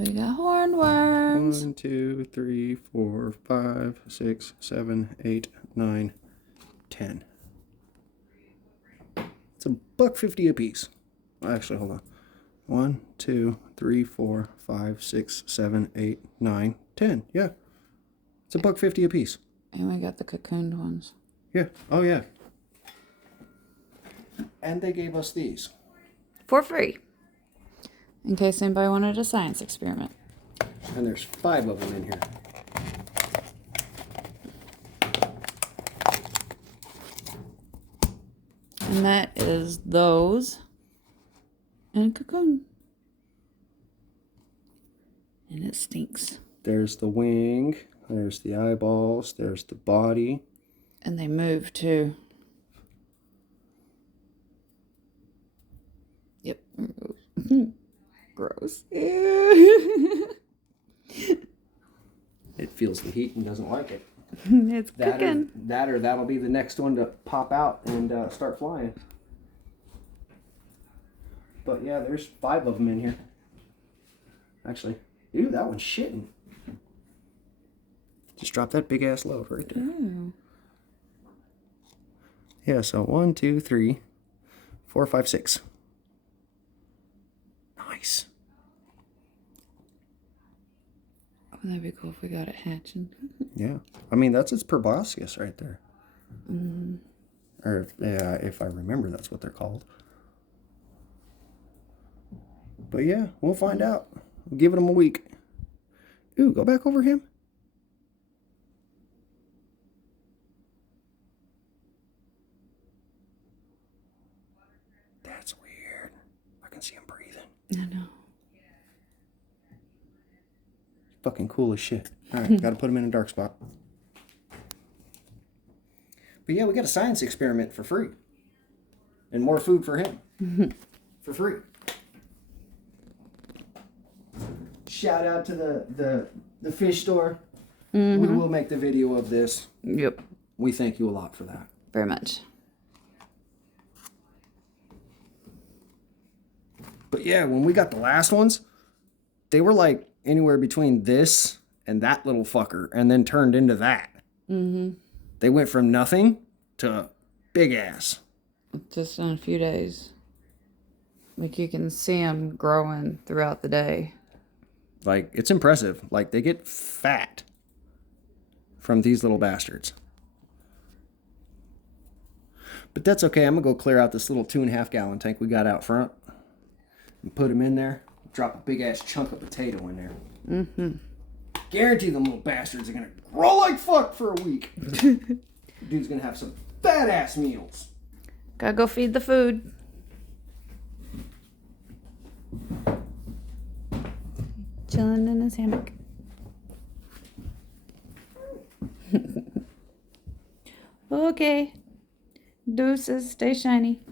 We got hornworms. 1, 2, 3, 4, 5, 6, 7, 8, 9, 10. It's $1.50 a piece. Actually, hold on. 1, 2, 3, 4, 5, 6, 7, 8, 9, 10. Yeah. It's $1.50 a piece. And we got the cocooned ones. Yeah. Oh, yeah. And they gave us these. For free. In case anybody wanted a science experiment. And there's 5 of them in here. And that is those and a cocoon. And it stinks. There's the wing. There's the eyeballs. There's the body. And they move too. Yep. Gross. It feels the heat and doesn't like it. It's cooking. Or that'll be the next one to pop out and start flying. But yeah, there's 5 of them in here. Actually, dude, that one's shitting. Just drop that big ass load right there. Ooh. Yeah, so 1, 2, 3, 4, 5, 6. Nice. That'd be cool if we got it hatching. Yeah, I mean that's its proboscis right there. Mm-hmm. Or if I remember, that's what they're called. But yeah, we'll find out. We'll give them a week. Ooh, go back over him. That's weird. I can see him breathing. I know. Fucking cool as shit. Alright, gotta put him in a dark spot. But yeah, we got a science experiment for free. And more food for him. For free. Shout out to the fish store. Mm-hmm. We will make the video of this. Yep. We thank you a lot for that. Very much. But yeah, when we got the last ones, they were like anywhere between this and that little fucker, and then turned into that. Mm-hmm. They went from nothing to big ass. Just in a few days. Like you can see them growing throughout the day. Like, it's impressive. Like, they get fat from these little bastards. But that's okay. I'm going to go clear out this little 2.5 gallon tank we got out front. And put them in there. Drop a big ass chunk of potato in there. Mm-hmm. Guarantee them little bastards are going to grow like fuck for a week. Dude's going to have some badass meals. Gotta go feed the food. Chilling in his hammock. Okay. Deuces, stay shiny.